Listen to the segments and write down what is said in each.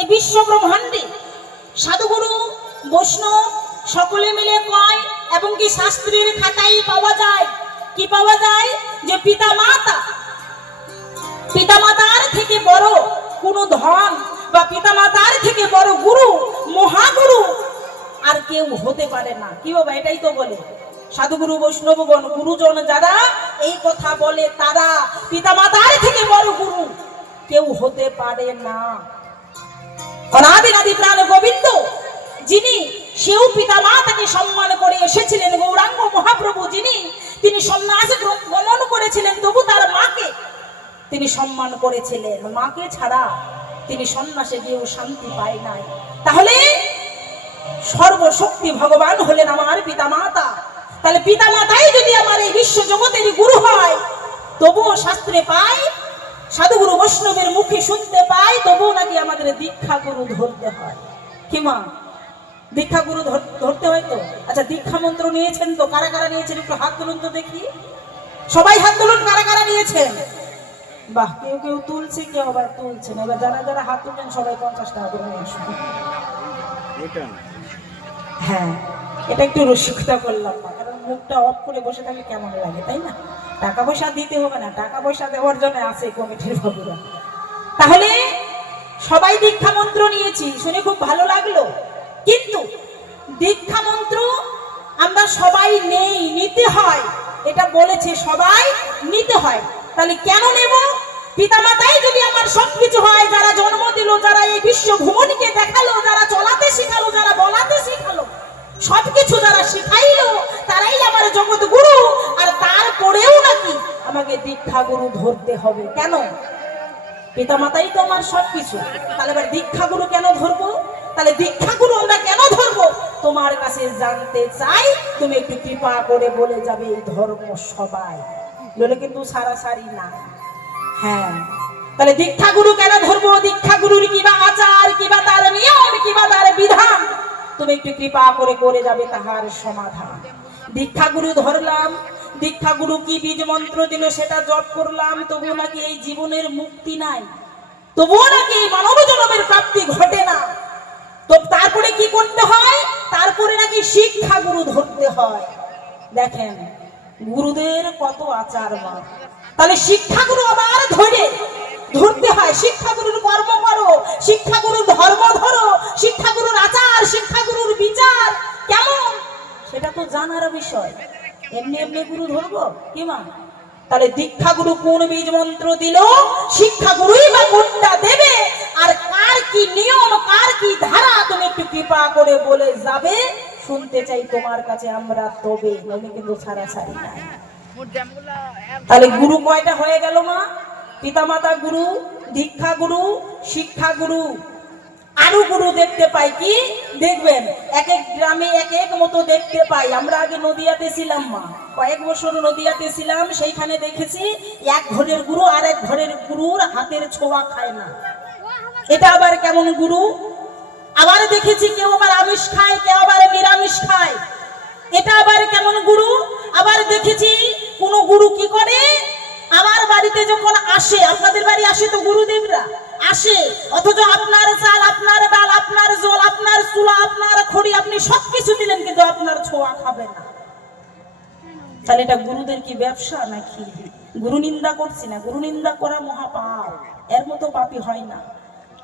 এই বিশ্ব ব্রহ্মাণ্ডে সাধুগুরু বৈষ্ণব সকলে মিলে কয় এবং কি শাস্ত্রের খাতায় পাওয়া যায়, কি পাওয়া যায় যে পিতামাতার থেকে বড় কোনো ধন বা পিতামাতার থেকে বড় গুরু মহাগুরু আর কেউ হতে পারে না। কি বাবা, এটাই তো বলে সাধুগুরু বৈষ্ণবগণ, গুরুজন যারা এই কথা বলে তারা পিতামাতার থেকে বড় গুরু কেউ হতে পারে না। অনাদিনাদি প্রাণ গোবিন্দ যিনি সেও পিতামাতাকে সম্মান করে এসেছিলেন, গৌরাঙ্গ মহাপ্রভু যিনি তিনি সন্ন্যাসে গমন করেছিলেন তবু তার মাকে তিনি সম্মান করেছিলেন। মাকে ছাড়া তিনি সন্ন্যাসে গিয়েও শান্তি পায় নাই। তাহলে সর্বশক্তি ভগবান হলেন আমার পিতামাতা। তাহলে পিতামাতাই যদি আমার এই বিশ্ব জগতের গুরু হয়, তবুও শাস্ত্রে পাই, সাধুগুরু বৈষ্ণবের মুখে শুনতে পাই, তবুও নাকি আমাদের দীক্ষা গুরু ধরতে হয়। কি মা, দীক্ষা গুরু ধরতে হয় তো? আচ্ছা, দীক্ষা মন্ত্র নিয়েছেন তো? কারা কারা নিয়েছেন একটু হাত তুলুন তো দেখি। সবাই হাত তুলুন, কারা কারা নিয়েছেন? বাহ, কেউ কেউ তুলছে, কেউ আবার তুলছেন। এবার যারা যারা হাত তুলছেন সবাই 50 টাকা করে নিয়ে আসুন। হ্যাঁ, এটা একটু রসিকতা করলাম না, কারণ মুখটা অফ করে বসে থাকলে কেমন লাগে, তাই না? টাকা পয়সা দিতে হবে না, টাকা পয়সা দেওয়ার জন্য আছে কমিটির বাবুরা। তাহলে সবাই দীক্ষা মন্ত্র নিয়েছি, শুনে খুব ভালো লাগলো। কিন্তু দীক্ষা মন্ত্র আমরা সবাই নেই, নিতে হয়, এটা বলেছে সবাই নিতে হয়। তাহলে কেন নেব? পিতামাতাই যদি আমার সবকিছু হয়, যারা জন্ম দিল, যারা এই বিশ্ব ভ্রমণকে দেখালো, যারা চলাতে শিখালো, যারা বলাতে শিখালো, সবকিছু যারা শিখাইলো, তারাই আমার জগৎ গুরু। আর তারপরেও নাকি আমাকে দীক্ষা গুরু ধরতে হবে। কেন? পিতামাতাই তো আমার সবকিছু, তাহলে এবার দীক্ষা গুরু কেন ধরবো? তাহলে দীক্ষা গুরু আমরা কেন ধরবো তোমার কাছে জানতে চাই। তুমি একটু কৃপা করে বলে যাবে এই ধর্ম সবাই, বলে কিন্তু সারাসারি না। হ্যাঁ, তাহলে দীক্ষা গুরু কেন ধরবো? দীক্ষা গুরুর কিবা আচার, কিবা তার নিয়ম, কিবা তার বিধান, তুমি একটু কৃপা করে করে যাবে তাহার সমাধান। দীক্ষা গুরু ধরলাম, দীক্ষা গুরু কি বীজ মন্ত্র দিল সেটা জপ করলাম, তবু নাকি এই জীবনের মুক্তি নাই, তবুও নাকি মানব জন্মের প্রাপ্তি ঘটে না। তো তারপরে কি করতে হয়? তারপরে নাকি শিক্ষা গুরু ধরতে হয়। দেখেন গুরুদের কত আচার। তাহলে শিক্ষা গুরু আবার ধরতে হয়। শিক্ষা গুরুর কর্ম করো, শিক্ষা গুরুর ধর্ম ধরো, শিক্ষা গুরুর আচার, শিক্ষা গুরুর বিচার কেমন সেটা তো জানার বিষয়। এমনি এমনি গুরু ধরবো কি মা? তাহলে দীক্ষা গুরু কোন বীজ মন্ত্র দিল, শিক্ষা গুরুই বা কোনটা দেবে, আর কার কি নিয়ম, কার কি ধারা, তুমি একটু কৃপা করে বলে যাবে, শুনতে চাই তোমার কাছে আমরা, তবে নইলে কিন্তু ছাড়াছাড়ি নাই। তাহলে গুরু কয়টা হয়ে গেল মা? পিতামাতা গুরু, দীক্ষা গুরু, শিক্ষা গুরু, আরো গুরু দেখতে পাই। কি দেখবেন? এক এক গ্রামে এক এক মতো দেখতে পাই। আমরা আগে নদিয়াতে ছিলাম মা, কয়েক বছর নদিয়াতে ছিলাম, সেইখানে দেখেছি এক ঘরের গুরু আর এক ঘরের গুরুর হাতের ছোঁয়া খায় না। এটা আবার কেমন গুরু? আবার দেখেছি কেউ আবার আমিষ খায়, কেউ আবার নিরামিষ খায়। এটা আবার কেমন গুরু? আবার দেখেছি কোন গুরু কি করে, আমার বাড়িতে যখন আসে, আপনাদের বাড়ি আসে তো গুরুদেবরা আসে, অথচ আপনার চাল, আপনার ডাল, আপনার জল, আপনার চুলা, আপনার খড়ি, আপনি সবকিছু দিলেন, কিন্তু আপনার ছোঁয়া খাবে না। তাহলে এটা গুরুদের কি ব্যবসা নাকি? গুরু নিন্দা করছি না, গুরু নিন্দা করা মহাপাপ, এর মতো পাপী হয় না।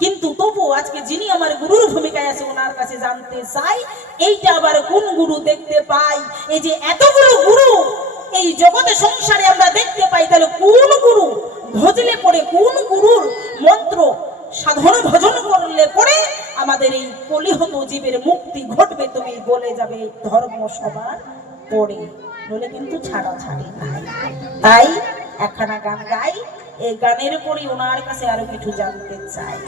কিন্তু তবু আজকে যিনি আমার গুরুর ভূমিকায় আছে ওনার কাছে জানতে চাই, এইটা আবার কোন গুরু দেখতে পাই? এই যে এতগুলো গুরু এই জগতে সংসারে আমরা দেখতে পাই, তাহলে কোন গুরু ভজলে পড়ে, কোন গুরুর মন্ত্র সাধন ভজন করলে পরে আমাদের এই কলিহত জীবের মুক্তি ঘটবে, তুমি বলে যাবে ধর্ম সবার পড়ে, বলে কিন্তু ছাড়াছাড়ি নাই। তাই একখানা গান গাই, এই গানের পরে ওনার কাছে আরো কিছু জানতে চাই।